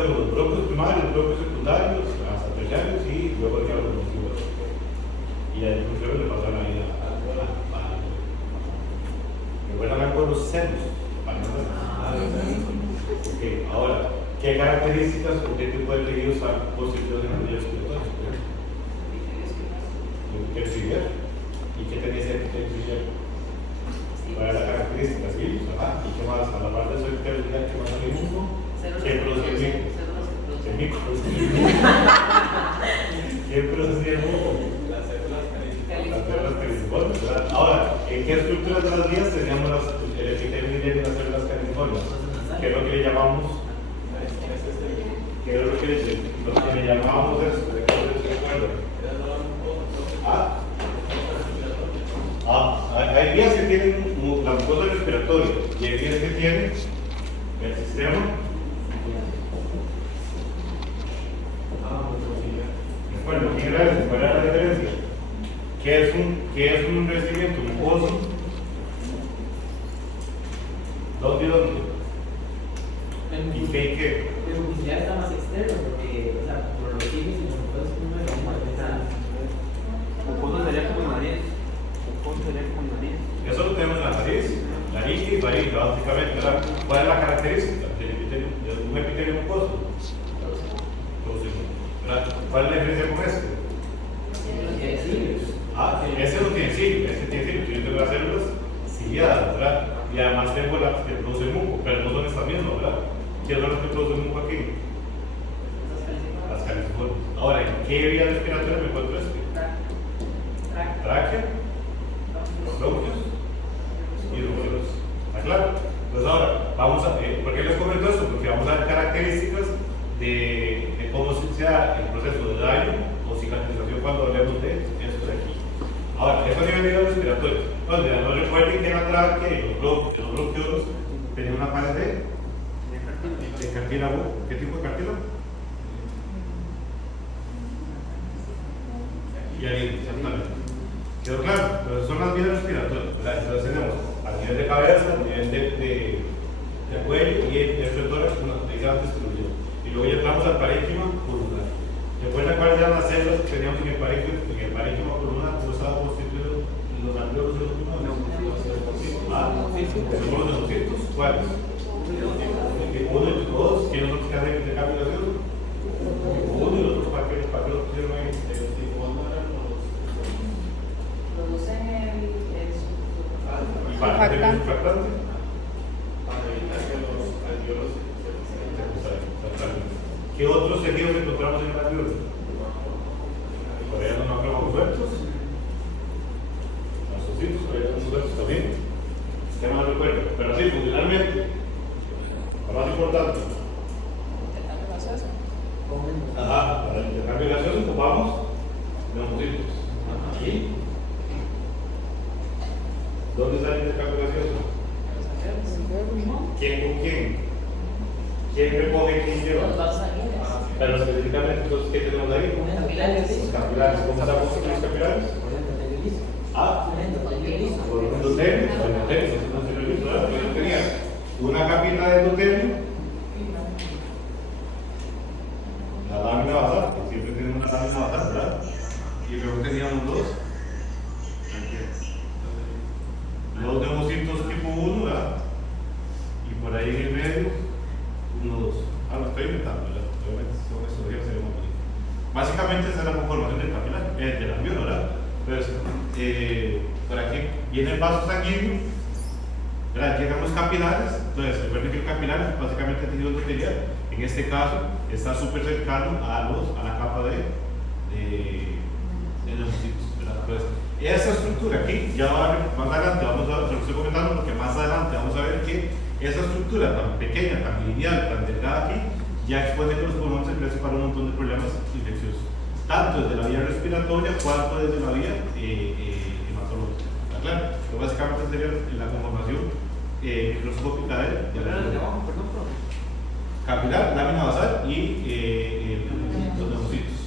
Los bloques primarios, los bloques secundarios, hasta terciarios y luego ya los cultivos. Y a los cultivos le pasan ahí a que vuelvan a con los celos. Ok, ahora, ¿qué características o qué tipo de tejidos están constituidos en los niños espirituales? ¿Qué estudiar? ¿Y qué tenés que estudiar? Para la característica, sí, ajá. ¿Y qué más? A la parte de eso, ¿qué más hay? ¿Qué produce el mico? ¿Qué produce el moco? Las células caliciformes, ¿verdad? Ahora, ¿en qué estructuras de las vías teníamos el epitelio de las células caliciformes? ¿Qué es lo que le llamamos? ¿Qué es lo que le llamábamos eso? ¿De qué se recuerda? Hay vías que tienen la mucosa respiratoria y hay vías que tienen el sistema. Bueno, ¿cuál es la diferencia? ¿Qué es un revestimiento mucoso? ¿Dónde? ¿Y qué? Pero pues ya está más externo, porque, o sea, por los químicos y los mucosos no me vamos a empezar. Mucoso sería como nariz. Mucoso sería como nariz. Eso lo tenemos en la nariz, nariz y varilla, básicamente, ¿verdad? ¿Cuál es la característica del epitelio? ¿De un epitelio mucoso? ¿Cuál es la diferencia con este? Ese no tiene cilios, ese tiene cilios. Yo tengo las células ciliadas, ¿verdad? Y además tengo las que producen muco, pero no son estas mismas, ¿verdad? ¿Quiénes son las que producen muco aquí? Las caliciformes. Ahora, ¿en qué vía respiratoria me encuentro este? Tráquea, los bronquios y los bronquios. ¿Está claro? Entonces ahora, vamos a, ¿por qué les comento esto? Porque vamos a ver características de cómo se da el proceso de daño o cicatrización cuando hablemos de esto de aquí. Ahora, esto a nivel de respiratorio. Entonces, no recuerden que en la tráquea y los bronquiolos tenían una pared de cartílago. ¿Qué tipo de cartílago? Y ahí, exactamente. ¿Quedó claro? Entonces son las vías respiratorias, ¿verdad? Entonces tenemos a nivel de cabeza, a nivel de cuello y el tórax, antes que lo llevo. Y luego ya entramos al parénquima pulmonar. ¿Recuerdan cuáles eran las células que teníamos en el parénquima pulmonar? ¿Cómo estaba constituido los alveolos de los pulmones? ¿Son los neumáticos? ¿Cuáles? Uno y dos. ¿Quiénes son los que hacen intercambio gaseoso? Uno y los otros, ¿para qué los pusieron ahí? Producen el ¿Y para qué es surfactante? Para evitar que los alveolos ¿Qué otros tejidos encontramos en el alveolo? Por allá no hablamos huertos. Los ositos, por allá los huertos también. Ya no me recuerdo. Pero sí, funcionalmente, lo más importante. Ajá, para el intercambio gaseoso ocupamos neumocitos. Aquí. ¿Dónde sale el intercambio gaseoso? ¿Quién con quién? ¿Quién recoge, quién lleva? Pero específicamente, entonces, ¿qué tenemos ahí? Los capilares. ¿Cómo estamos con los capilares? Por un endotelio. Yo tenía una capita de endotelio, la lámina basal, que siempre tenemos una lámina basal, ¿verdad? Y luego teníamos dos neumocitos tipo 1, ¿verdad? Y por ahí en el medio, uno, 2. Lo estoy inventando, ¿verdad? Obviamente, con esto ya sería muy bonito. Básicamente, esa es la conformación del capilar, del alveolo, ¿verdad? Entonces, por aquí viene el vaso sanguíneo, ¿verdad? Llegan los capilares. Entonces, recuerden que el capilar es básicamente el tejido endotelial. En este caso, está súper cercano a la capa de neumocitos, ¿verdad? Entonces, esa estructura aquí, ya más adelante vamos a ver, se lo estoy comentando porque más adelante vamos a ver que esa estructura tan pequeña, tan lineal, tan delgada aquí, ya expone que los pulmones se crecen para un montón de problemas infecciosos, tanto desde la vía respiratoria cuanto desde la vía hematológica. ¿Está claro? Esto básicamente sería la conformación microscópica de De abajo, perdón, profe. capilar, lámina basal y los neumocitos.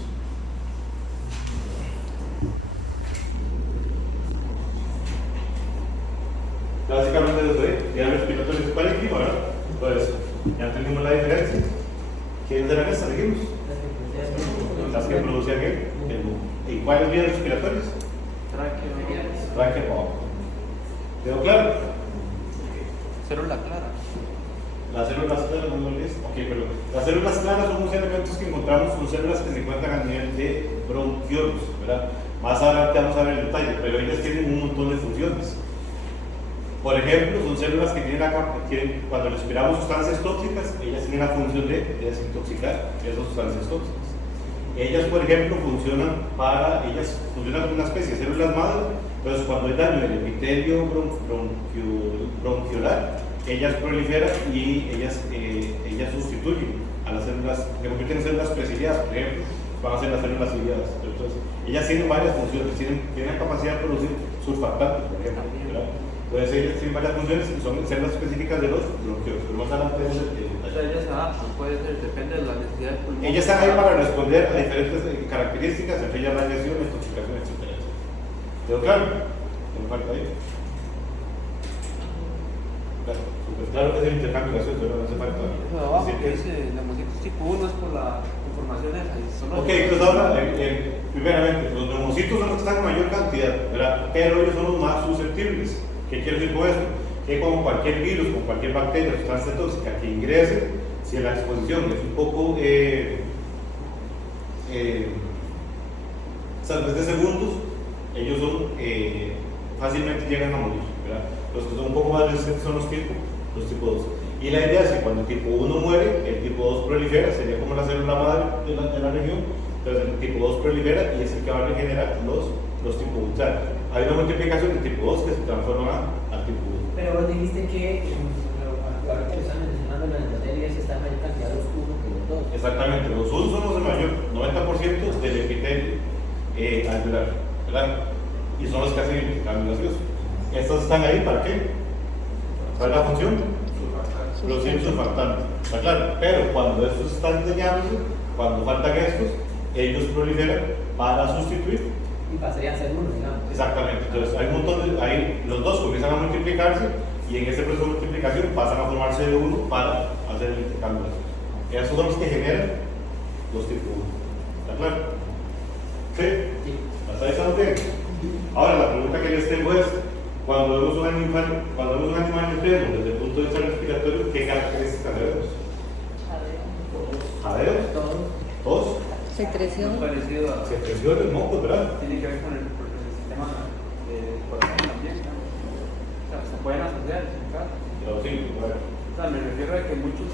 Básicamente eso es ya respiratorio es parénquima, ¿verdad? Entonces, ya entendimos la diferencia. ¿Quiénes eran estas? Seguimos. Las que producían ¿y cuáles vías respiratorias? Tráquea para abajo. ¿Quedó claro? Célula clara. Las células claras, no me olvides. Ok, pero las células claras son unos elementos que encontramos con células que se encuentran a nivel de bronquiolos, ¿verdad? Más adelante vamos a ver el detalle, pero ellas tienen un montón de funciones. Por ejemplo, son células que cuando respiramos sustancias tóxicas, ellas tienen la función de desintoxicar esas sustancias tóxicas. Ellas, por ejemplo, funcionan como una especie de células madre. Entonces, cuando hay daño en el epitelio bronquiolar, ellas proliferan y ellas sustituyen a las células, que convierten en células presiliadas, por ejemplo, van a ser las células ciliadas. Entonces, ellas tienen varias funciones, tienen la capacidad de producir surfactantes, por ejemplo, ¿verdad? Entonces, ellas tienen varias funciones y son células específicas de los bronquiolos. Pero más adelante vemos el detalle. Ellas se adaptan, puede ser, depende de la necesidad del pulmón. Ellas están ahí para responder a diferentes características, entre ellas radiación, intoxicación, etc. ¿Quedó claro? ¿Qué me falta ahí? Claro, súper claro que es el intercambio gaseoso, pero no hace falta. Eso de abajo decir que dice neumocitos tipo 1 es por la información esa. Y solo Ok, entonces ahora, primeramente, los neumocitos son los que están en mayor cantidad, ¿verdad? Pero ellos son los más susceptibles. ¿Qué quiero decir con esto? Que como cualquier virus, como cualquier bacteria, sustancia tóxica que ingrese, si la exposición es un poco desde segundos, ellos fácilmente llegan a morir, ¿verdad? Los que son un poco más resistentes son los tipo 2. Y la idea es que cuando el tipo 1 muere, el tipo 2 prolifera, sería como la célula madre de la región. Entonces el tipo 2 prolifera y es el que va a regenerar los tipo 1. O sea, hay una multiplicación de tipo 2 que se transforma al tipo 1. Pero vos dijiste que ahora que están mencionando las materias está en mayor cantidad los 1 que los 2. Exactamente, los 1 son los de mayor, 90% del epitelio alveolar, ¿verdad? Y son los que hacen el intercambio gaseoso. Estos están ahí ¿para qué? ¿Cuál es la función? Los surfactantes, está claro. Pero cuando estos están dañándose, cuando faltan estos, ellos proliferan para sustituir. Y pasaría a ser 1, digamos. Exactamente, entonces hay un montón ahí los dos comienzan a multiplicarse y en ese proceso de multiplicación pasan a formarse de 1 para hacer el intercambio gaseoso. Esos son los que generan los tipo 1. ¿Está claro? ¿Sí? ¿Hasta ahí estamos bien? Ahora la pregunta que les tengo es, cuando vemos un animal enfermo desde el punto de vista respiratorio, ¿qué características vemos? ¿Jadeos? ¿Tos? Secreción. muy parecido a. Secreciones, mocos, ¿verdad? Tiene que ver con el sistema de corazón también, ¿no? O sea, se pueden asociar, claro. Pero sí, bueno. O sea, me refiero a que a muchos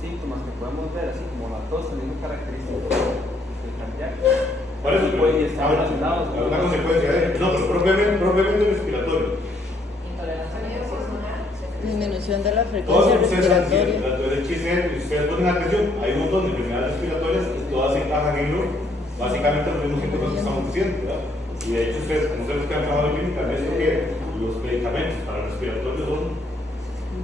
síntomas que podemos ver, así como la tos, también son características del cardíaco. Por eso, pueden estar relacionados. una consecuencia de no, pero propiamente respiratorio. Disminución de la Todos frecuencia ustedes saben, respiratoria. el chiste, ustedes ponen atención, hay un montón de enfermedades respiratorias y todas encajan en básicamente los mismos síntomas que estamos diciendo, ¿verdad? Y de hecho, ustedes, como ustedes que han trabajado en clínica, han visto que los medicamentos para el respiratorio son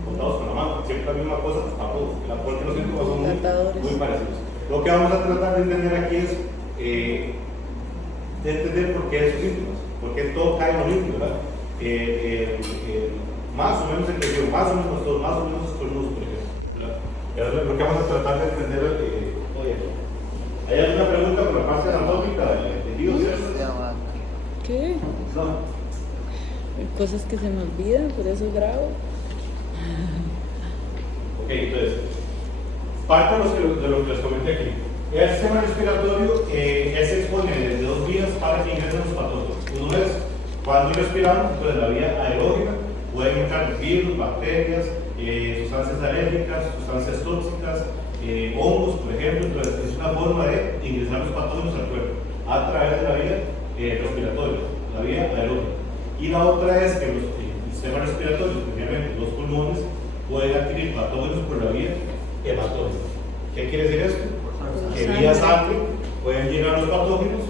contados con la mano, siempre la misma cosa para todos, porque los síntomas son muy parecidos. Lo que vamos a tratar de entender aquí es de entender por qué esos síntomas, porque todo cae en lo mismo, ¿verdad? Más o menos secreción, más o menos tos, más o menos estornudos, por ejemplo, ¿verdad? Es lo que vamos a tratar de entender hoy. ¿Hay alguna pregunta por la parte anatómica de Dios? ¿Qué? No. Hay cosas que se me olvidan, por eso grabo. Ok, entonces, parte de lo que les comenté aquí. El sistema respiratorio se expone desde 2 vías para que ingresen los patógenos. Uno es cuando respiramos, entonces la vía aeróbica, pueden entrar virus, bacterias, sustancias alérgicas, sustancias tóxicas, hongos, por ejemplo. Entonces, es una forma de ingresar los patógenos al cuerpo a través de la vía respiratoria, la vía aeróbica. Y la otra es que el sistema respiratorio, especialmente los pulmones, pueden adquirir patógenos por la vía hematógena. ¿Qué quiere decir esto? Que vía sangre pueden llegar los patógenos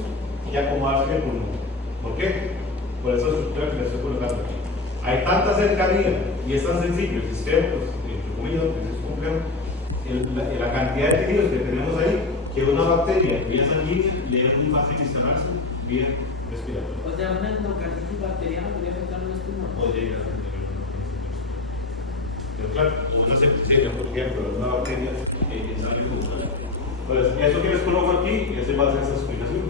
y acomodarse en el pulmón. ¿Por qué? por esa estructura que les estoy colocando. Hay tanta cercanía y es tan sencillo el sistema, pues, entre comillas, que es complejo, la cantidad de tejidos que tenemos ahí, que una bacteria vía sanguínea le es muy fácil instalarse vía respiratoria. O sea, una endocarditis bacteriana podría afectar a los pulmones. Podría llegar a tener una consecuencia. Pero claro, una septicemia, por ejemplo, una bacteria que sale como tal. Entonces, eso que les coloco aquí, ese va a ser esa explicación.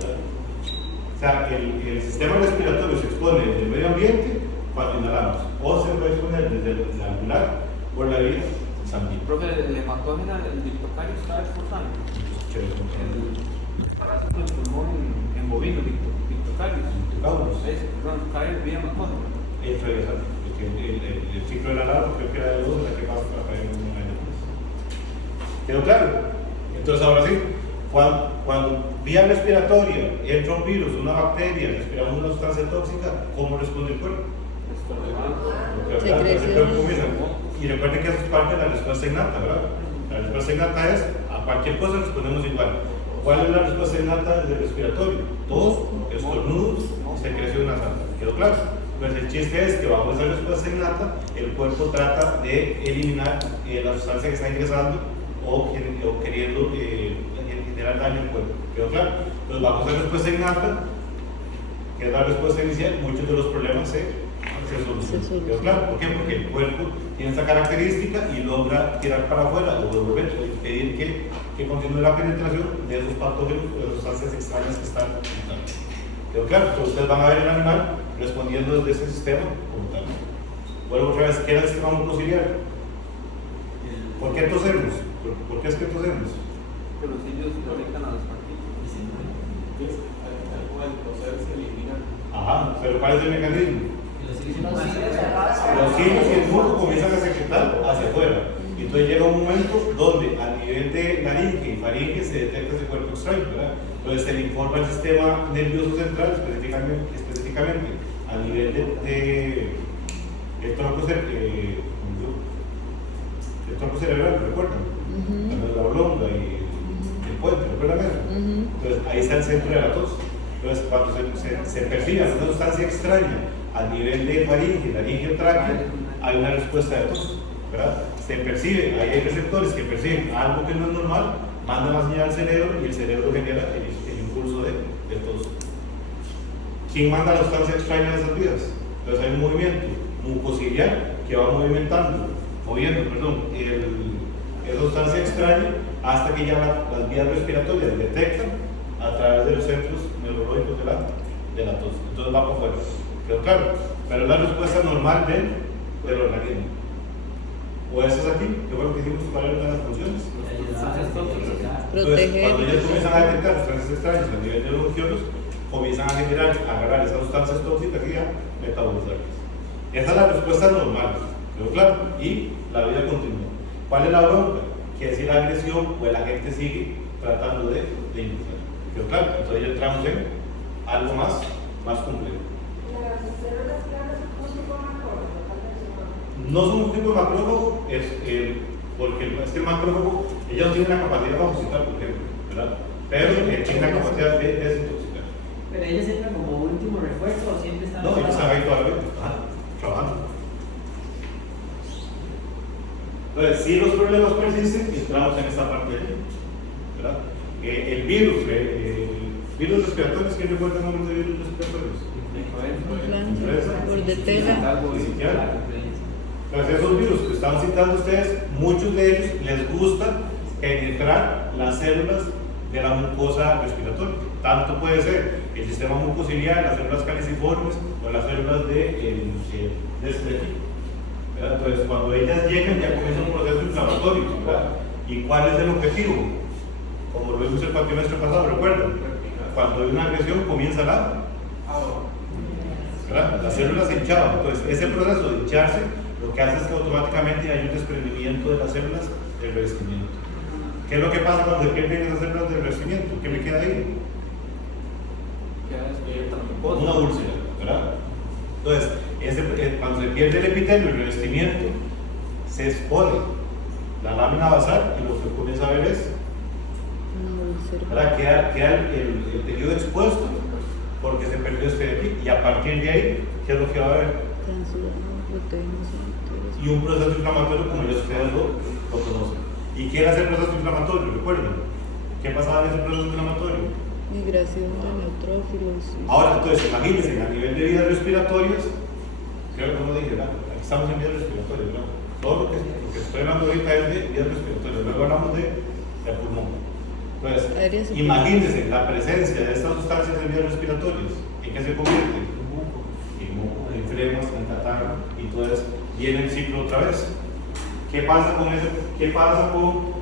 ¿Verdad? O sea, el sistema respiratorio se expone desde el medio ambiente cuando inhalamos, o se puede exponer desde el alveolar por la vía sanguínea. Profe, el hematógeno, el dictocario está esforzando. El parásito del pulmón en bovino, dictocario. Perdón, cae vía hematógeno. Eso es porque el ciclo de la larva creo que era de 2 la que pasa para caer en un año más. ¿Quedó claro? Entonces ahora sí, cuando vía respiratoria entra un virus, una bacteria, respiramos una sustancia tóxica, ¿cómo responde el cuerpo? Y recuerden que eso es parte de la respuesta innata, ¿verdad? La respuesta innata es, a cualquier cosa respondemos igual. ¿Cuál es la respuesta innata del respiratorio? Tos, estornudos, secreción nasal. ¿Quedó claro? Pues el chiste es que bajo esa respuesta innata, el cuerpo trata de eliminar la sustancia que está ingresando o queriendo generar daño al cuerpo. ¿Quedó claro? Entonces, bajo esa respuesta innata, que es la respuesta inicial, muchos de los problemas se solucionan. ¿Quedó claro? ¿Por qué? Porque el cuerpo tiene esa característica y logra tirar para afuera o devolver o impedir que continúe la penetración de esos patógenos o de sustancias extrañas que están juntando. ¿Quedó claro? Entonces ustedes van a ver el animal respondiendo desde ese sistema como tal. Vuelvo otra vez, ¿qué era el sistema mucociliar? ¿Por qué tosemos? ¿Por qué es que tosemos? Que los cilios se conectan a las partículas. Al toser se eliminan. Ajá, pero ¿cuál es el mecanismo? Los cilios Los más- cilios cerrados. Los cilios y el muco comienzan a secretar hacia afuera. Y entonces llega un momento donde a nivel de laringe y faringe se detecta ese cuerpo extraño, ¿verdad? Entonces se le informa al sistema nervioso central, específicamente a nivel del tronco cerebral, ¿recuerdan? La oblonga y el puente, ¿recuerdan eso? Entonces ahí está el centro de la tos. Entonces cuando se percibe una sustancia extraña a nivel de faringe, laringe o tráquea, hay una respuesta de tos, ¿verdad? Se percibe, ahí hay receptores que perciben algo que no es normal, manda más señal al cerebro y el cerebro genera el impulso de tos. ¿Quién manda la sustancia extraña de esas vías? Entonces hay un movimiento mucociliar que va moviendo esa sustancia extraña hasta que ya las vías respiratorias detectan a través de los centros neurológicos de la tos. Entonces va para afuera. ¿Quedó claro? Pero es la respuesta normal del organismo. O eso es aquí, que fue lo que hicimos para ver las funciones. Entonces, cuando ellos comienzan a detectar sustancias extrañas a nivel de los bronquiolos, comienzan a agarrar esas sustancias tóxicas y a metabolizarlas. Esa es la respuesta normal, ¿quedó claro? Y la vida continúa. ¿Cuál es la bronca? Que si la agresión o el agente sigue tratando de ingresar. ¿Quedó claro? Entonces ya entramos en algo más complejo. No son un tipo de macrófago, porque es que el macrófago, ellos tienen la capacidad de fagocitar, por ejemplo, ¿verdad? Pero tienen la capacidad de desintoxicar. Pero ellos entran como último refuerzo o siempre están. No, ellos están ahí toda la vida, trabajando. Entonces, si los problemas persisten, entramos en esta parte de aquí, ¿verdad? El virus respiratorios, ¿quién recuerda el nombre de virus respiratorios? Por de tela. Entonces, esos virus que están citando ustedes, muchos de ellos les gusta penetrar las células de la mucosa respiratoria. Tanto puede ser el sistema mucociliar, las células caliciformes o las células de este aquí. Entonces, cuando ellas llegan, ya comienza un proceso inflamatorio, ¿verdad? ¿Y cuál es el objetivo? Como lo vimos el cuatrimestre pasado, ¿recuerdan? Cuando hay una agresión, comienza ¿verdad? Las células se hinchaban. Entonces, ese proceso de hincharse lo que hace es que automáticamente hay un desprendimiento de las células del revestimiento. ¿Qué es lo que pasa cuando se pierden esas células del revestimiento? ¿Qué me queda ahí? Una úlcera, ¿verdad? Entonces, cuando se pierde el epitelio, el revestimiento, se expone la lámina basal y lo que comienza a ver es, ¿verdad? Queda el tejido expuesto porque se perdió este de aquí y a partir de ahí, ¿qué es lo que va a haber? Transudado, proteínas, factores. Y un proceso inflamatorio como ya ustedes lo conocen. ¿Y qué era ese proceso inflamatorio? Recuerden, ¿qué pasaba en ese proceso inflamatorio? Migración de neutrófilos. Ahora, entonces, imagínense, a nivel de vías respiratorias, creo que como dije, ¿verdad? Aquí estamos en vías respiratorias, ¿verdad? Todo lo que estoy hablando ahorita es de vías respiratorias, luego hablamos de pulmón. Entonces, imagínense la presencia de estas sustancias en vías respiratorias, ¿en qué se convierte? En moco, en flemas, en catarro, y entonces viene el ciclo otra vez. ¿Qué pasa con eso? ¿Qué pasa con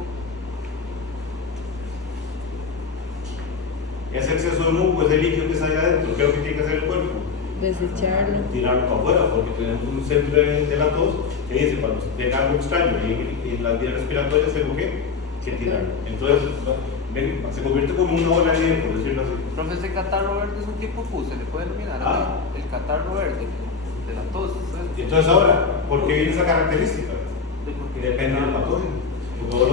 ese exceso de muco, ese líquido que está allá adentro? ¿Qué es lo que tiene que hacer el cuerpo? Desecharlo. Tirarlo para afuera, porque tenemos un centro de la tos que dice, cuando tenga algo extraño y en las vías respiratorias tengo que tirarlo. Entonces, se convierte como una bola de nieve, por decirlo así. Profe, ese catarro verde es un tipo Q, se le puede denominar el catarro verde de la tos. Entonces ahora, ¿por qué viene esa característica? Depende del patógeno. Porque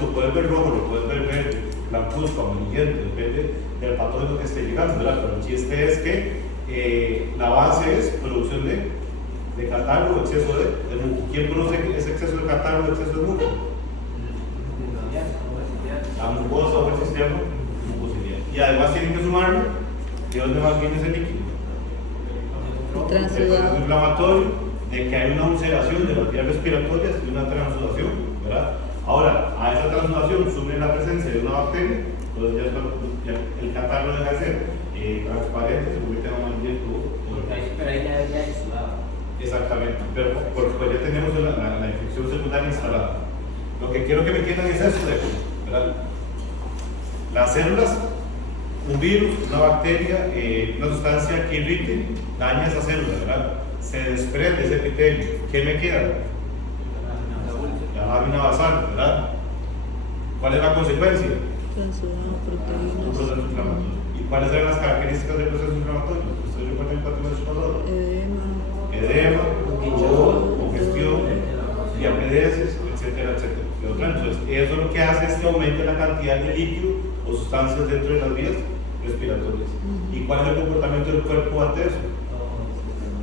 lo puedes ver rojo, lo puedes ver verde, blancuzco, amarillento, depende del patógeno que esté llegando, ¿verdad? Pero el chiste es que la base es producción de catarro o exceso de muco. ¿Quién produce ese exceso de catarro o exceso de muco? La mucosa o el sistema mucociliar. Y además tienen que sumarlo, ¿de dónde más viene ese líquido? El transudado. Inflamatorio, de que hay una ulceración de las vías respiratorias y una transudación, ¿verdad? Ahora, a esa transudación sume la presencia de una bacteria, entonces ya el catarro deja de ser transparente, se convierte en amarillento. Pero ahí ya es sudado. Exactamente, pero pues ya tenemos la infección secundaria instalada. Lo que quiero que me entiendan es eso, ¿verdad? Las células, un virus, una bacteria, una sustancia que irrite, daña esa célula, ¿verdad? Se desprende ese epitelio. ¿Qué me queda? La lámina basal, ¿verdad? ¿Cuál es la consecuencia? Transudado, Un proteínas. proceso inflamatorio. ¿Y cuáles eran las características del proceso inflamatorio? ¿Ustedes recuerdan cuánto me pasado? Edema, congestión, diapedesis, etcétera, etcétera. Entonces, eso lo que hace es que aumente la cantidad de líquido o sustancias dentro de las vías respiratorias. ¿Y cuál es el comportamiento del cuerpo ante eso?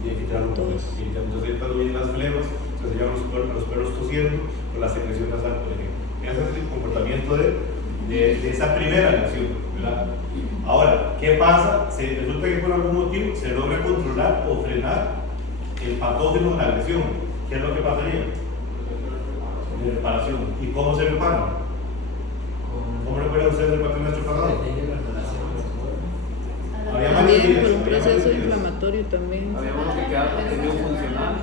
Entonces, ahí vienen las flemas, se llaman los perros tosiendo, o la secreción nasal, por ejemplo. Ese es el comportamiento de esa primera reacción, ¿verdad? Ahora, ¿qué pasa? Resulta que por algún motivo se logra controlar o frenar el patógeno de la agresión. ¿Qué es lo que pasaría? Reparación. ¿Y cómo se repara? ¿Cómo recuerdan ustedes el patrón nuestro pasado? También por un proceso inflamatorio también. Había uno que queda tejido funcional.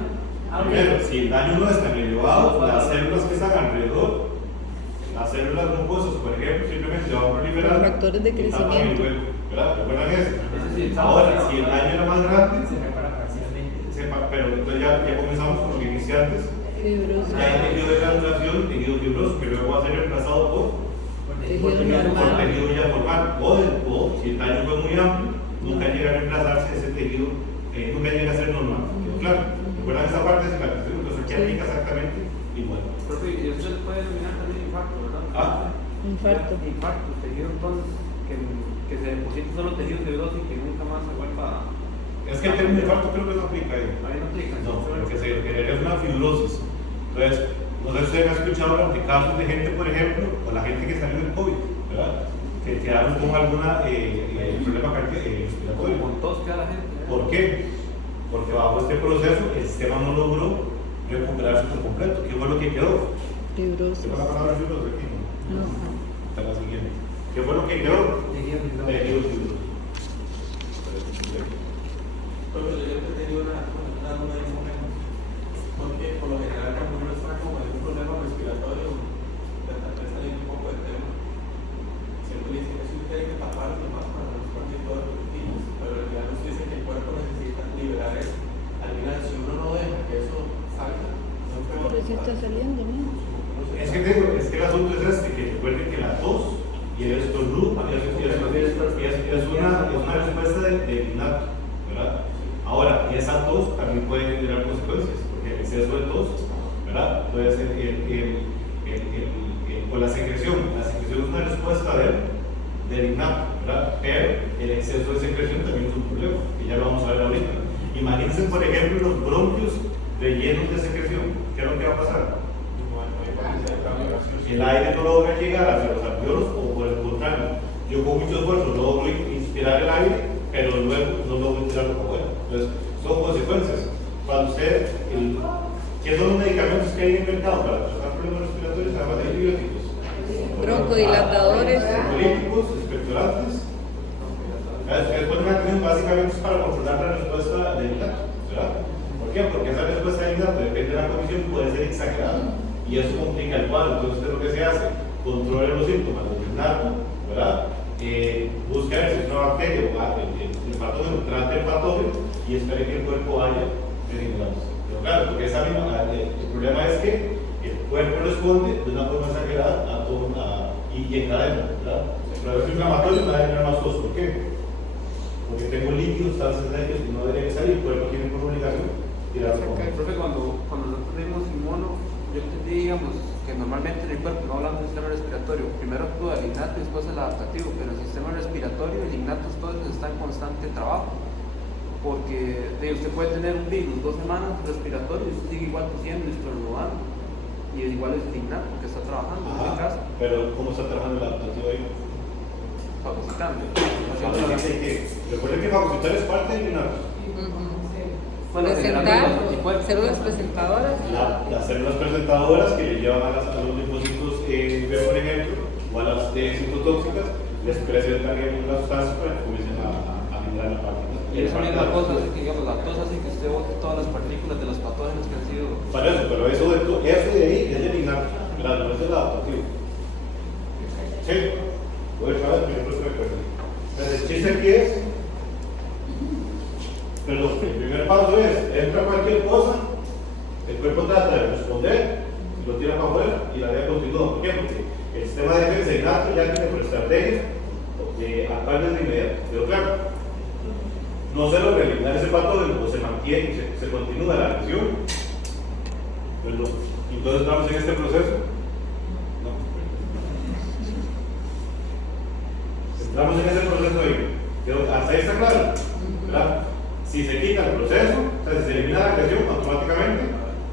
Primero, si el daño no es tan elevado, las células que están alrededor, las células mucosas, por ejemplo, simplemente van a proliferar. Los factores de crecimiento. ¿Verdad? ¿Recuerdan eso? Ahora, si el daño era más grande, Se repara parcialmente. pero entonces ya comenzamos con los iniciantes. Fibroso. Ya hay tejido de granulación, tejido fibroso, que luego va a ser reemplazado por Tejido por normal. tejido ya normal. O si el daño fue muy amplio, nunca llega a reemplazarse ese tejido, nunca llega a ser normal. Claro, ¿recuerdan esa parte de la cuestión? Entonces aquí aplica exactamente igual. Profe, y eso se puede denominar también infarto, ¿verdad? Infarto. Infarto, tejido entonces que se deposita solo tejido fibroso y que nunca más se vuelva a... Es que el término infarto creo que no aplica ahí. Ahí no aplica. No, porque es una fibrosis. Entonces, no sé si ustedes han escuchado hablar de casos de gente, por ejemplo, o la gente que salió del COVID, ¿verdad? Que quedaron con alguna problema respiratorio. Con tos queda la gente. ¿Por qué? Porque bajo este proceso el sistema no logró recuperarse por completo. ¿Qué fue lo que quedó? Fibroso. ¿Qué fue la palabra fibroso aquí? No. Está la siguiente. ¿Qué fue lo que quedó? Tejido fibroso. Tejido fibroso. Pero yo he tenido una duda de un momento, porque por lo general cuando uno está con algún problema respiratorio, tratar de salir un poco del tema, siempre dicen que eso hay que taparlo más para no expandir todos los virus, pero en realidad nos dicen que el cuerpo necesita liberar eso. Al final, si uno no deja que eso salga, no puede. Pero sí está saliendo, ¿no? Es que el asunto es este, que recuerden que la tos y el estornudo es una respuesta de innato, ¿verdad? Ahora, y esa tos también puede generar consecuencias, porque el exceso de tos, ¿verdad? Puede ser o la secreción es una respuesta del innato, ¿verdad? Pero el exceso de secreción también es un problema, que ya lo vamos a ver ahorita. aire, pero luego no logro tirarlo para afuera. Entonces, son consecuencias. Cuando usted, ¿qué son los medicamentos que hay en el mercado para tratar problemas respiratorios? Además de antibióticos. Broncodilatadores. Políticos, expectorantes. Después de una básicamente es para controlar la respuesta del inacto, ¿verdad? ¿Por qué? Porque esa respuesta del inacto, depende de la condición, puede ser exagerada y eso complica el cuadro. Entonces, ¿qué es lo que se hace? Controla los síntomas del inacto, ¿verdad? Busca ver si es una bacteria o el patógeno, trata el patógeno y espera que el cuerpo vaya eliminando. Pero claro, porque el problema es que el cuerpo responde de una forma exagerada a todo y encadena, ¿verdad? Pero es inflamatorio, me va a generar más tos. ¿Por qué? Porque tengo líquidos, sustancias que no deberían salir, el cuerpo tiene por obligación tirarlo con él. Profe, cuando nosotros vimos inmuno, yo entendí, digamos, que normalmente en el cuerpo, no hablando del sistema respiratorio, primero actúa el innato y después el adaptativo, pero el sistema respiratorio, el innato, todo eso está en constante trabajo. Porque usted puede tener un virus 2 semanas respiratorio y usted sigue igual tosiendo y estornudando. Y igual es el innato que está trabajando en este caso. Pero, ¿cómo está trabajando el adaptativo ahí? Fagocitando. Recuerden que fagocitar es parte del innato. Bueno, Presentar células presentadoras. Las células presentadoras que le llevan a los linfocitos B, por ejemplo, o a las T citotóxicas, les presentan unas sustancias para que comiencen a generar la parte. Y esa misma cosa, que digamos, la tos hace que usted bote todas las partículas de los patógenos que han sido. Para eso, pero eso de ahí es el innato, ¿verdad? No es el adaptativo. Sí, voy a dejar el primer proceso de acuerdo. Pero el chiste aquí es, perdón, el primer paso es, entra cualquier cosa, el cuerpo trata de responder, lo tira para afuera y la vida continúa. ¿Por qué? Porque el sistema de defensa innato ya tiene por estrategia actuar desde inmediato. Pero claro, no se logra eliminar ese patógeno, o se mantiene, se continúa la agresión. Perdón. Entonces estamos en este proceso. No. Estamos en ese proceso ahí. Pero hasta ahí está claro, ¿verdad? Si se quita el proceso, o sea, si se elimina la agresión, automáticamente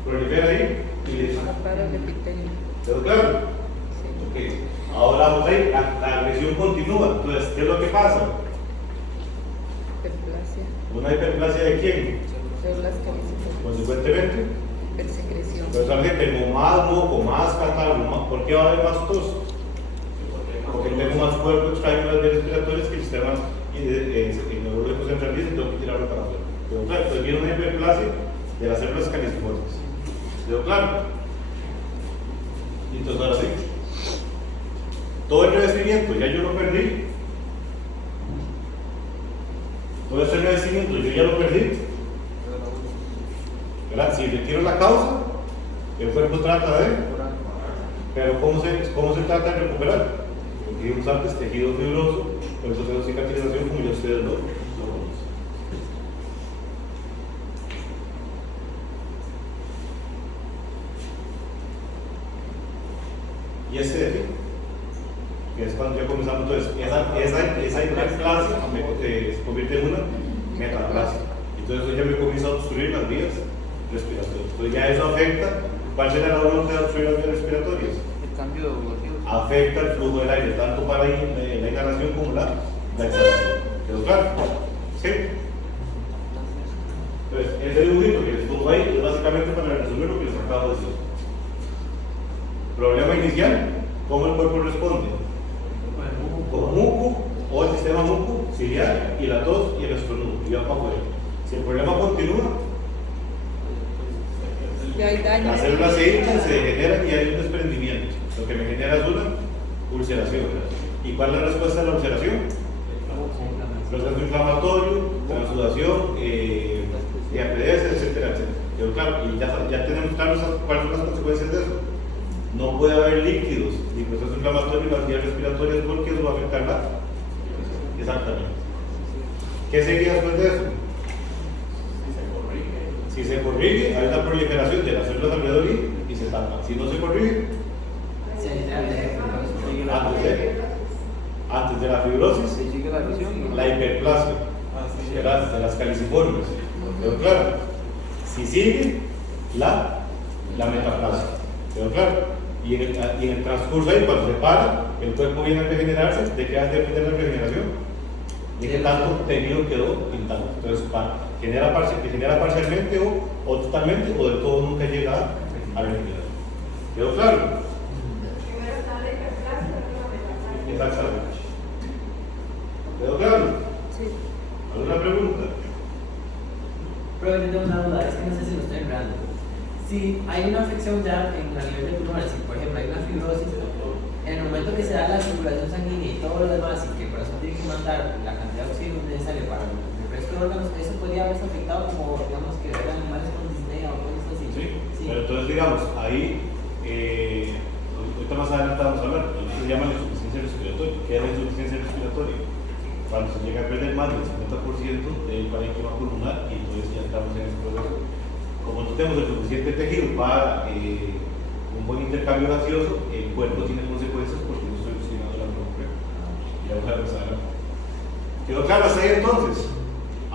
prolifera ahí y listo. Para el epitelio. ¿Quedó claro? Sí. Ok. Ahora vamos ahí, la agresión continúa. Entonces, ¿qué es lo que pasa? Hiperplasia. ¿Una hiperplasia de quién? Células caliciformes. Consecuentemente, Hipersecreción. pues alguien tengo más moco, más catarro, ¿por qué va a haber más tos? Porque tengo más cuerpo extraño en las vías respiratorias que el sistema neurológico central dice, tengo que tirarlo para afuera. ¿Quedó claro? Entonces viene una hiperplasia de las células caliciformes. ¿Quedó claro? Y entonces ahora sí. Todo el revestimiento, ya yo lo perdí. Todo ese revestimiento, yo ya lo perdí. ¿Verdad? Si retiro la causa, el cuerpo trata de. Pero ¿cómo se trata de recuperar? Porque dijimos antes, tejido fibroso, por eso tengo cicatrización, como ya ustedes lo conocen. Y este de aquí, que es cuando ya comenzamos, entonces, esa hiperplasia se convierte en una metaplasia. Entonces ya me comienza a obstruir las vías respiratorias. Entonces ya eso afecta. ¿Cuál será la orden de obstruir las vías respiratorias? El cambio de orgullo. Afecta el flujo del aire, tanto para la inhalación como la exhalación. ¿Quedó claro? ¿Sí? Entonces, ese dibujito que les pongo ahí es básicamente para resolver lo que les acabo de decir. Problema inicial, ¿cómo el cuerpo responde? Con muco o el sistema muco, ciliar y la tos y el estornudo, y va para afuera. Si el problema continúa, Ya hay daño. las células se hinchan, se degeneran y hay un desprendimiento. Lo que me genera es una ulceración. ¿Y cuál es la respuesta a la ulceración? Proceso inflamatorio, transudación, diapedesia, etcétera, etcétera. Pero claro, y ya tenemos claras cuáles son las consecuencias de eso. No puede haber líquidos ni proceso inflamatorio en las vías respiratorias porque eso va a afectar la. Exactamente. ¿Qué sería después de eso? Si se corrige, hay una proliferación de las células alrededor y se tapan. Si no se corrige, antes de la fibrosis, Se sigue la erosión. la hiperplasia de las caliciformes. ¿Quedó claro? Si sigue, la metaplasia. ¿Quedó claro? Y en el transcurso ahí, cuando se para, el cuerpo viene a regenerarse. ¿De qué hace depender la regeneración? de qué tanto tejido quedó intacto. Entonces, genera parcialmente o totalmente, o de todo nunca llega a respirar. ¿Quedó claro? Primero está la hiperplasia, luego la metaplasia. Exactamente. ¿Quedó claro? Sí. ¿Alguna pregunta? Pero yo tengo una duda, es que no sé si lo estoy enredando. Si hay una afección ya en el nivel de pulmón, si por ejemplo hay una fibrosis, en el momento que se da la circulación sanguínea y todo lo demás, y que el corazón tiene que mandar la cantidad de oxígeno necesaria para el resto de órganos, eso podría haberse afectado como, digamos, que eran animales con disnea o cosas así. Sí. Pero entonces, digamos, ahí, ahorita más adelante vamos a hablar, lo que se llama la insuficiencia respiratoria. ¿Qué es la insuficiencia respiratoria? Cuando se llega a perder más del 50% del parénquima pulmonar, y entonces ya estamos en ese proceso. Como no tenemos el suficiente tejido para un buen intercambio gaseoso, el cuerpo tiene consecuencias porque no estoy oxigenando la bronquia. Ya vamos a empezar. ¿Quedó claro hasta ahí entonces?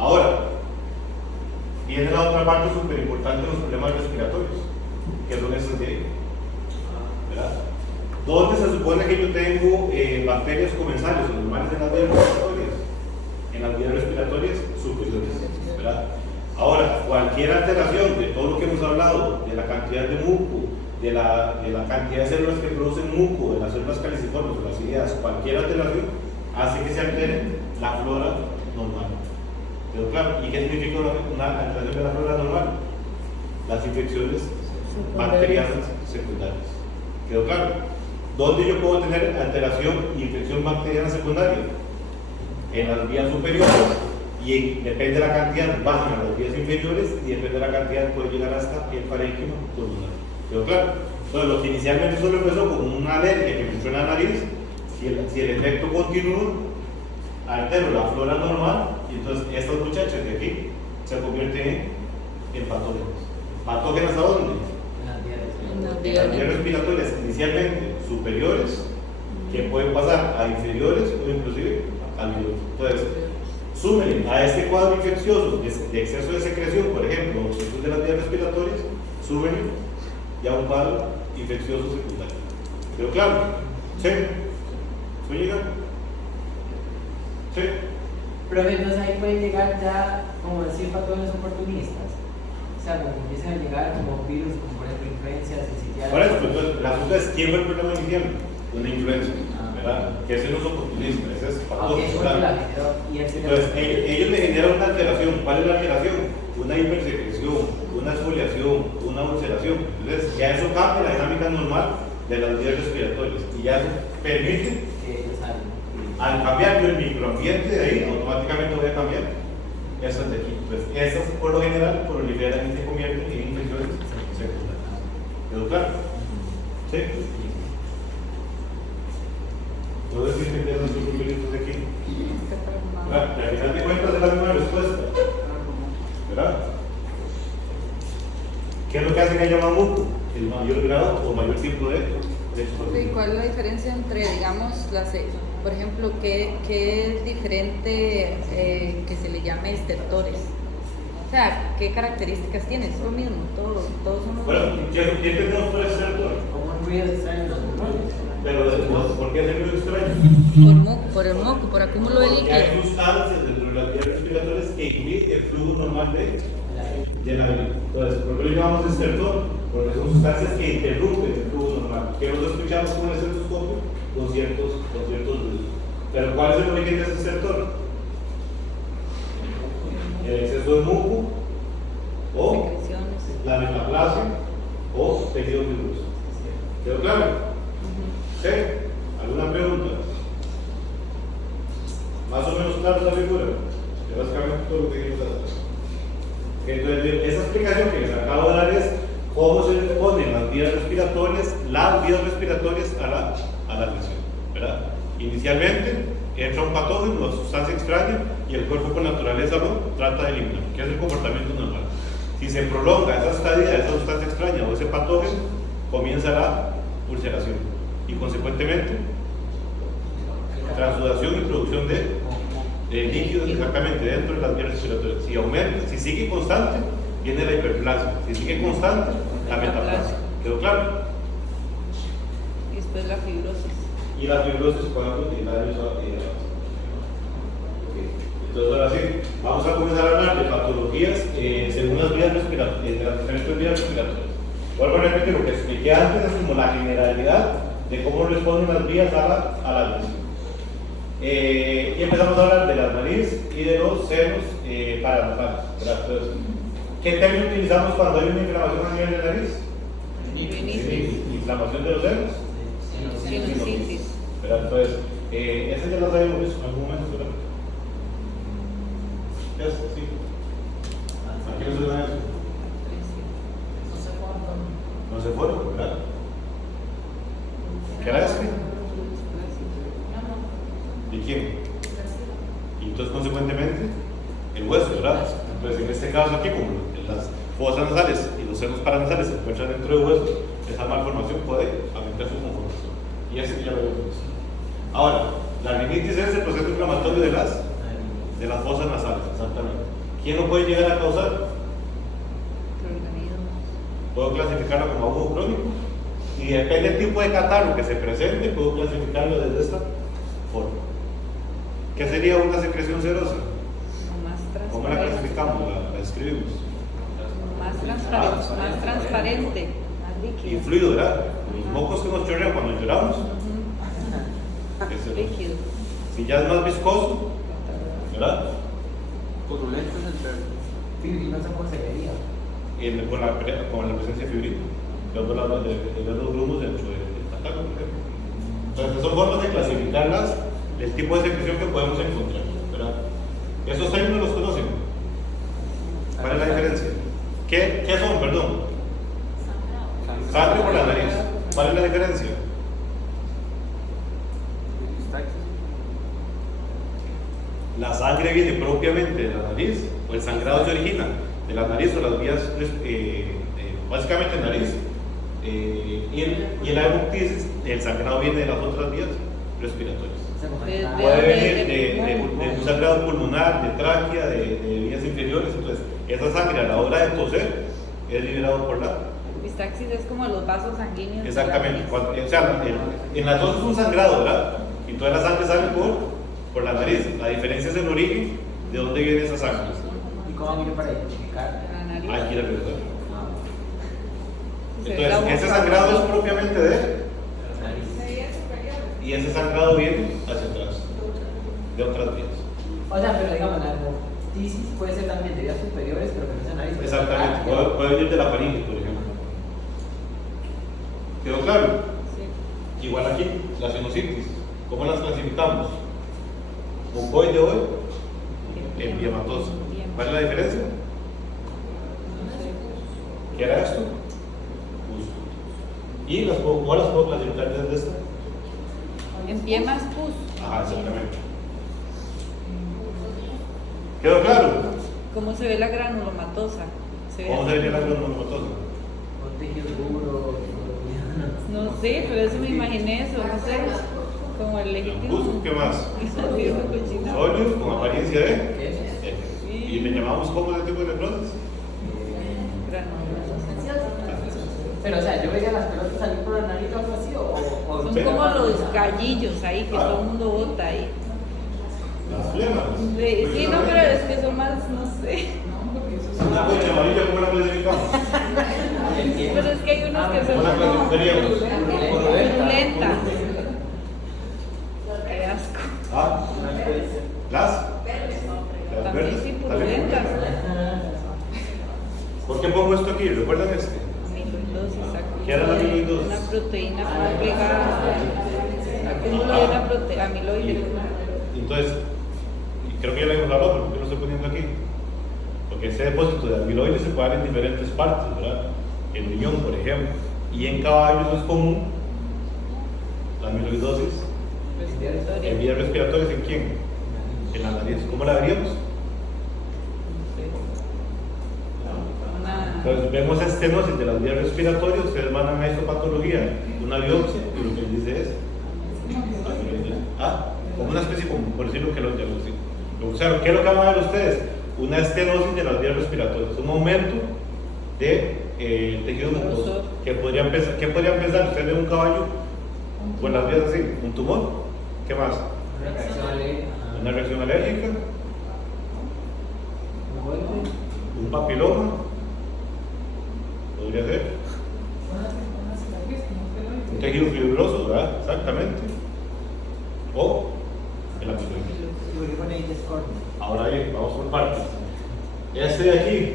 Ahora, viene la otra parte súper importante de los problemas respiratorios, que son estos de ahí. ¿Verdad? ¿Dónde se supone que yo tengo bacterias comensales o normales en las vías respiratorias? En las vías respiratorias superiores, ¿verdad? Ahora, cualquier alteración de todo lo que hemos hablado, de la cantidad de muco, de la cantidad de células que producen muco, de las células caliciformes o las ideas, cualquier alteración hace que se altere la flora normal. ¿Quedó claro? ¿Y qué significa una alteración de la flora normal? Las infecciones bacterianas secundarias. ¿Quedó claro? ¿Dónde yo puedo tener alteración y infección bacteriana secundaria? En las vías superiores, y depende de la cantidad, bajan a las vías inferiores, y depende de la cantidad puede llegar hasta el parénquima pulmonar. ¿Quedó claro? Entonces, lo que inicialmente solo empezó con una alergia que me entró en la nariz, si el efecto continúa, altero la flora normal, y entonces estos muchachos de aquí se convierten en patógenos. ¿Patógenos a dónde? En las vías En las En las vías respiratorias inicialmente superiores, que pueden pasar a inferiores o inclusive a virus. Entonces, súmenle a este cuadro infeccioso de exceso de secreción, por ejemplo, obstrucción de las vías respiratorias, súmenle ya un cuadro infeccioso secundario. ¿Quedó claro? ¿Sí? ¿Puede llegar? ¿Sí? Pero entonces ahí pueden llegar ya, como decir, patógenos oportunistas. O sea, como empiezan a llegar como virus, como por ejemplo influencias, sitiales. Por eso, entonces, la pregunta es: ¿quién fue el problema inicial? Una influencia, ¿verdad? Que ese no es oportunista, ese es patógeno. Entonces, ellos me generan una alteración. ¿Cuál es la alteración? Una hipersecreción, una exfoliación, una ulceración. Entonces, ya eso cambia la dinámica normal de las vías respiratorias y ya permite. Al cambiar yo el microambiente de ahí, automáticamente voy a cambiar esas de aquí. Entonces, esas por lo general proliferan y se convierten en infecciones secundarias. ¿Quedó claro? ¿Sí? No sé si se entienden los grupos de aquí. ¿Verdad? Y al final de cuentas es la misma respuesta. ¿Verdad? ¿Qué es lo que hace que haya más muco? El mayor grado o mayor tiempo de exposición. ¿Y cuál es la diferencia entre, digamos, por ejemplo, qué es diferente que se le llame estertores? O sea, ¿qué características tiene? Es lo mismo, todos somos. Bueno, ¿qué tenemos por estertor? Como un ruido extraño en los pulmones. Pero ¿por qué es el ruido extraño? Por el moco, por acúmulo de Porque hay líquido. sustancias dentro de las vías respiratorias que impiden el flujo normal de llenamiento. Entonces, ¿por qué lo llamamos estertor? Porque son sustancias que interrumpen el flujo normal. Que nosotros escuchamos con el estetoscopio con ciertos ruidos. Pero ¿cuál es el origen de ese estertor? El exceso de muco o Secreciones. la metaplasia o tejido fibroso. ¿Quedó claro? ¿Sí? ¿Alguna pregunta? Más o menos claro esa figura. Que básicamente todo lo que queremos hacer. Entonces, esa explicación que les acabo de dar es cómo se le ponen las vías respiratorias a la lesión, ¿verdad? Inicialmente entra un patógeno, una sustancia extraña, y el cuerpo por naturaleza lo trata de eliminar, que es el comportamiento normal. Si se prolonga esa estadía de esa sustancia extraña o ese patógeno, comienza la ulceración y consecuentemente transudación y producción de líquidos exactamente dentro de las vías respiratorias. Si aumenta, si sigue constante, viene la hiperplasia. Si sigue constante, la metaplasia. ¿Quedó claro? Y después la fibrosis. Y la fibrosis cuando tiene daños a Entonces, ahora sí, vamos a comenzar a hablar de patologías según las vías respiratorias, de las diferentes vías respiratorias. Vuelvo a repetir lo que expliqué antes, es como la generalidad de cómo responden las vías a la lesión. Y empezamos a hablar de la nariz y de los senos paranasales. Entonces, ¿qué término utilizamos cuando hay una inflamación a nivel de nariz? Inflamación de los senos. Sinusitis. Entonces, ese ya lo sabemos en algún momento, ¿verdad? Sí. Aquí no se da eso. No se fueron, ¿verdad? ¿Qué era este? ¿De quién? Y entonces, consecuentemente, el hueso, ¿verdad? Entonces, en este caso aquí, como las fosas nasales y los senos paranasales se encuentran dentro del hueso, esa malformación puede afectar su conformación. Y ese que ya lo vemos. Ahora, la rinitis es el proceso inflamatorio de las fosas nasales, exactamente. ¿Quién lo puede llegar a causar? Puedo clasificarlo como agudo crónico. Y depende del tipo de catarro que se presente, puedo clasificarlo desde esta forma. ¿Qué sería una secreción serosa? ¿Cómo la clasificamos? La describimos. Más transparente, más líquido. Y fluido, ¿verdad? Los mocos que nos chorrean cuando lloramos. Es Líquido. si ya es más viscoso, ¿verdad? Purulento es el término. Fibrinosa por severía. Con la presencia de fibrina. Los dos grumos dentro del catarro, por ejemplo. Entonces, son formas de clasificarlas, el tipo de secreción que podemos encontrar, ¿verdad? Esos términos los conocen. ¿Cuál es la diferencia? ¿Qué son, perdón? Sangre por la nariz. ¿Cuál es la diferencia? La sangre viene propiamente de la nariz, o el sangrado se origina de la nariz o las vías, básicamente nariz. Y el aeruptisis, el sangrado viene de las otras vías respiratorias. Puede venir de un sangrado pulmonar, de tráquea, de vías inferiores. Entonces, esa sangre a la hora de toser es liberado por la. Epistaxis es como los vasos sanguíneos. Exactamente. O sea, en las dos es un sangrado, ¿verdad? Y toda la sangre sale por la nariz. La diferencia es el origen de dónde viene esa sangre. ¿Y cómo viene para identificar? La nariz. Hay que ir a revisar. Se ve la Entonces, ese boca. sangrado es propiamente de. Nariz. superior. Y ese sangrado viene hacia atrás, de otras vías. O sea, pero digamos, la hemoptisis puede ser también de vías superiores, pero que no sea nariz. Exactamente, puede venir de la faringe, por ejemplo. ¿Quedó claro? Sí. Igual aquí, la sinusitis. ¿Cómo las clasificamos? Mucoide o empiematosa. ¿Cuál es la diferencia? ¿Qué era esto? ¿Y cómo las puedo clasificar desde esta? En pie más pus. Ajá, exactamente. ¿Quedó claro? ¿Cómo se ve la granulomatosa? ¿Cómo se vería la granulomatosa? Con tejido duro. No sé, pero eso me imaginé eso, no sé. Como el legítimo. ¿Qué más? Cochina. Sólido, con apariencia de. ¿Qué es? Y le llamamos como ese tipo de necrosis. Pero, o sea, yo veía las pelotas salir por la nariz o algo así, o Son como los gallillos ahí que todo el mundo bota ahí. Las flemas. Sí, no, pero es que son más, no sé. Una concha amarilla, ¿cómo la clasificamos? Pero es que hay unos que son ¿Cómo la como clasificaríamos? purulentas. Qué asco. ¿Ah? ¿Las? Las También verdes. sí, ¿También purulentas. ¿Por qué pongo esto aquí? ¿Recuerdan este? Amiloidosis, ¿Qué era la amiloidosis? una proteína plegada. Acúmulo de una proteína amiloide. Entonces, y creo que ya lo hemos hablado, pero ¿por qué lo estoy poniendo aquí? Porque ese depósito de amiloide se puede dar en diferentes partes, ¿verdad? En riñón, por ejemplo. Y en caballos es común la amiloidosis. ¿En vías respiratorias en quién? En la nariz. ¿Cómo la veríamos? Entonces vemos estenosis de las vías respiratorias, ustedes mandan a histopatología, una biopsia, y lo que dice es como una especie, como por decirlo que lo diagnostican. O sea, ¿qué es lo que van a ver ustedes? Una estenosis de las vías respiratorias, un aumento de tejido mucoso. ¿Qué podría empezar? Usted ve un caballo con las vías así, un tumor. ¿Qué más? una reacción alérgica. Una reacción alérgica. papiloma, podría ser. Un tejido fibroso, ¿verdad? Exactamente. O el amiloide. Ahora bien, vamos por partes. Este de aquí,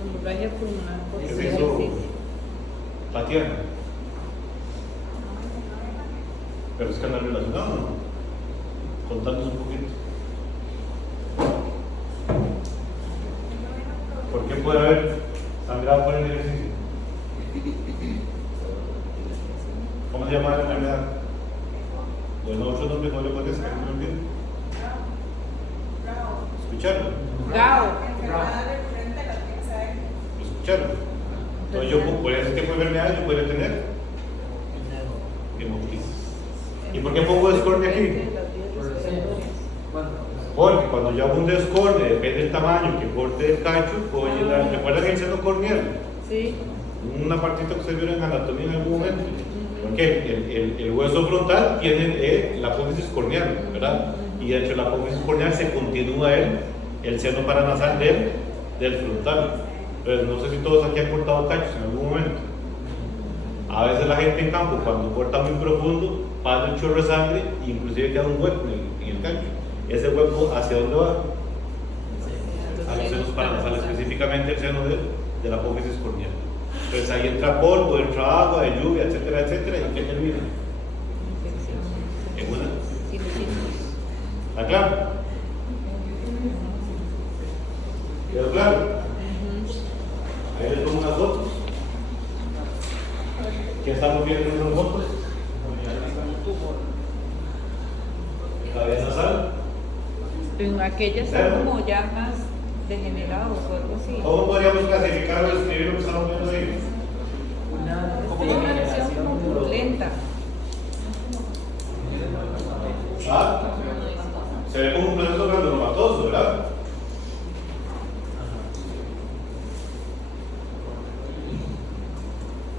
Hemorragia pulmonar por ¿qué se hizo Tatiana? Pero es que anda relacionado, ¿no? Contándonos un poquito. ¿Por qué puede haber sangrado por el ejercicio? ¿Cómo se llama la enfermedad? Bueno, otro nombre no le parece, que no lo entiendo. ¿Escucharon? Gao. ¿Escucharon? Entonces yo, por ese tipo de enfermedad, yo podría tener hemoptisis. ¿Y por qué pongo discordia aquí? Porque cuando yo hago un discordia, depende del tamaño que corte el cacho, puedo llegar. ¿Recuerdan el seno corneal? Sí. Una partita que ustedes vieron en anatomía en algún momento. Porque el hueso frontal tiene la apófisis corneal, ¿verdad? Y dentro de la apófisis corneal se continúa el seno paranasal del frontal. Entonces, no sé si todos aquí han cortado cachos en algún momento. A veces la gente en campo, cuando corta muy profundo, pasa un chorro de sangre e inclusive queda un hueco en el cacho. Ese hueco, ¿hacia dónde va? A los senos paranasales, específicamente el seno de la apófisis corneal. Entonces ahí entra polvo, entra agua, de lluvia, etcétera, etcétera, ¿y qué termina? En una. ¿Está claro? ¿Quedó claro? Ahí les pongo unas fotos. ¿Qué estamos viendo en esas fotos? Cabeza nasal. En aquellas son como ya más degenerados o algo así. ¿Cómo podríamos clasificar o describir lo que estamos viendo ahí? Una lesión como purulenta. ¿Ah? Se ve como un proceso granulomatoso, ¿verdad?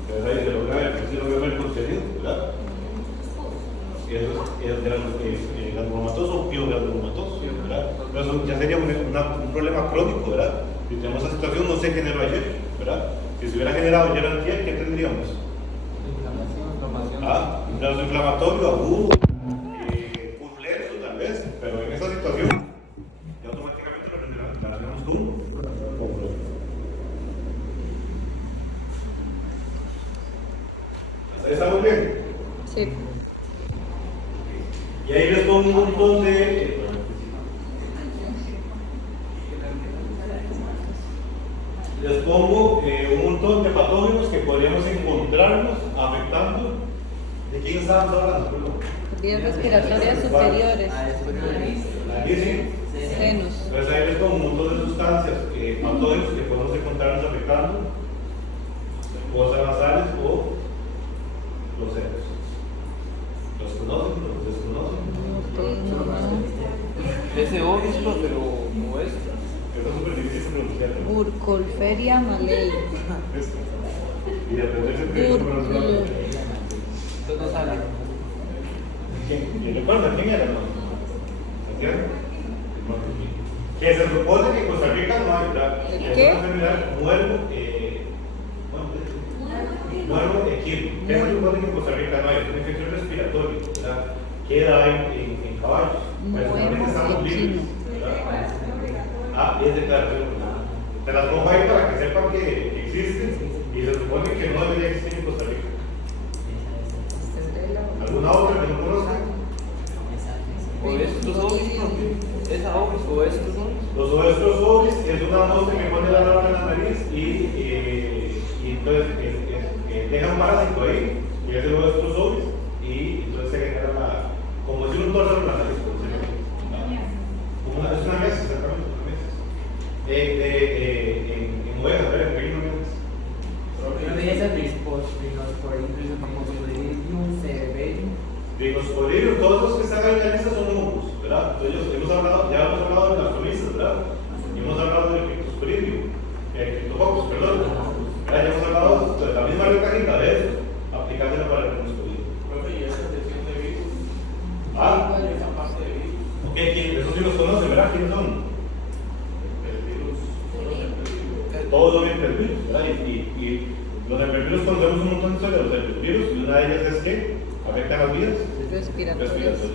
Entonces ahí se logra ver contenido, ¿verdad? Es granulomatoso o piogranulomatoso, ¿verdad? Pero eso ya sería un problema crónico, ¿verdad? Si tenemos esa situación, no se generó ayer, ¿verdad? Si se hubiera generado ayer antier, ¿qué tendríamos? Un proceso inflamatorio agudo, purulento tal vez, pero en esa situación ya automáticamente lo relacionamos con problema. ¿Estamos bien? Sí. Y ahí les pongo un montón de... Les pongo un montón de patógenos que podríamos encontrarnos afectando. ¿De quién estábamos hablando? Vías respiratorias superiores. Ahí sí. Senos. Entonces ahí les pongo un montón de sustancias, patógenos que podemos encontrarnos afectando fosas nasales o los senos. ¿Los conocen? ¿Los desconocen? Ese obispo, pero como es. Eso es súper difícil pronunciarlo. Urcolferia malei. Y de aprenderse que no Entonces no sale. ¿Quién recuerda? ¿Quién era? ¿Santiago? Que se supone que en Costa Rica no hay, ¿verdad? ¿Qué? Es una enfermedad muermo equino. ¿Qué se supone que en Costa Rica no hay? Es una infección respiratoria, ¿verdad? Queda en caballos. Personalmente estamos libres, ¿verdad? Y es de claro, te las pongo ahí para que sepan que existen y se supone que no debería existir en Costa Rica. ¿Alguna otra que no conozcan? O estos obispo, esa obispo o estos obispo. Los oestros ovis es una mosca que pone la larva en la nariz y entonces deja un parásito ahí, y es el oestros ovis, y entonces se genera como decir un torso en la nariz. Es una mesa, exactamente, una mesa. En ovejas, ¿verdad? En pequeños meses. Rinosporidium, todos los que están ahí en la lista son hongos, ¿verdad? Entonces ya hemos hablado de las colitas, ¿verdad? Y hemos hablado del Cryptosporidium, Cryptococcus, perdón. Ya hemos hablado de la misma recajita de eso, aplicándolo para el Rinosporidium. Y esa sección de virus, Ah, esa parte de virus. ok, esos sí los conocen, ¿verdad? ¿Quiénes son? todos son enfermeros, ¿verdad? Y los enfermeros conocemos un montón de historias de los enfermeros, y una de ellas es que afectan las vías Respiratorias. respiratorias.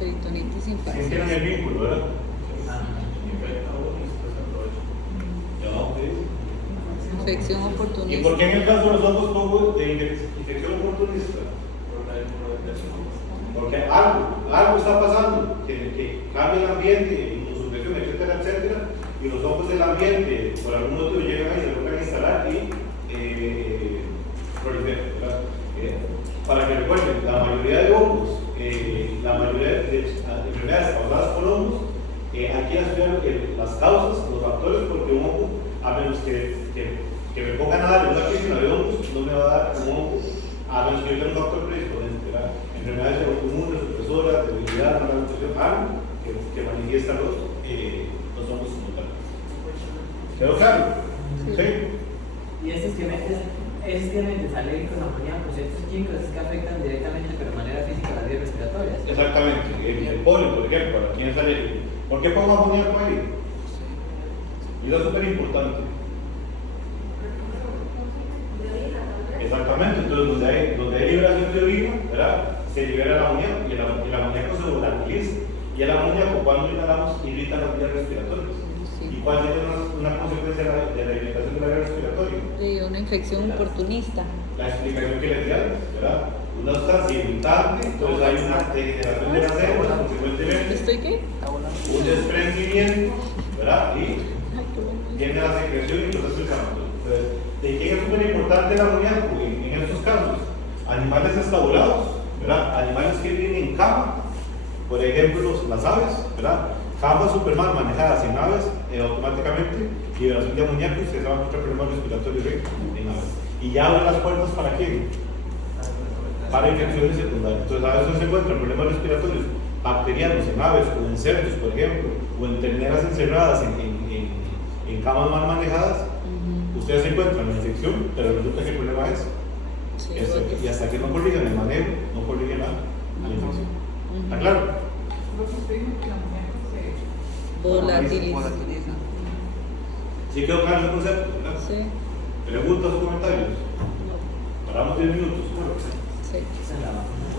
Peritonitis Sí infantil. tienen el vínculo, ¿verdad? Infecta a uno y después se aprovecha. Ya no, ¿sí? Infección ¿Y oportunista. por qué en el caso de los hongos pongo de infección oportunista? Por la inmunodepresión. Porque algo está pasando, que cambia el ambiente, inmunosupresión, etcétera, etcétera, y los hongos del ambiente por algún motivo llegan ahí, se logran instalar y proliferan, ¿verdad? Para que recuerden, la mayoría de hongos, la mayoría de enfermedades causadas por hongos, hay que estudiar las causas, los factores, porque un hongo, a menos que me pongan a darle una piscina de hongos, no me va a dar un hongo, a menos que yo tenga un factor predisponente, ¿verdad? Enfermedades autoinmunes, supresoras, debilidad, mala nutrición, algo que manifiesta los hongos como tal. ¿Quedó claro? ¿Sí? Y estos que meten alérgicos, amoníacos, estos químicos es que afectan directamente pero de manera física las vías respiratorias. Exactamente. El polen, por ejemplo, ¿a quién es alérgico? ¿Por qué pongo amoníaco ahí? Y eso es súper importante. Exactamente, entonces donde hay liberación de orina, ¿verdad? Se libera el amoníaco y el amoníaco se volatiliza. Y el amoníaco, cuando inhalamos, irrita las vías respiratorias. Sí. ¿Y cuál sería una consecuencia de la irritación de la vía respiratoria? Sí, una infección oportunista. La explicación que les di antes, ¿verdad? Una sustancia irritante, entonces hay una degeneración de las células, consecuentemente, ¿Estoy qué? un desprendimiento, ¿verdad? Y Ay, qué bueno. viene la secreción y proceso inflamatorio. Entonces, ¿de quién es súper importante el amoníaco en estos casos? Animales estabulados, ¿verdad? Animales que viven en cama, por ejemplo, las aves, ¿verdad? Camas súper mal manejadas en aves, automáticamente liberación de amoníaco y se van a encontrar problemas respiratorios en aves. Y ya abren las puertas para quién? Para infecciones secundarias. Entonces, a veces se encuentran problemas respiratorios bacterianos en aves o en cerdos, por ejemplo, o en terneras encerradas en camas mal manejadas. Ustedes se encuentran la infección, pero resulta que el problema es Sí, eso, porque- y hasta que no corrigen el manejo, no corrigen la infección. ¿Está claro? Volatiliza. Volatiliza. ¿Sí quedó claro el concepto? ¿Verdad? Sí. ¿Preguntas o comentarios? No. Paramos 10 minutos. Sí. Esa es la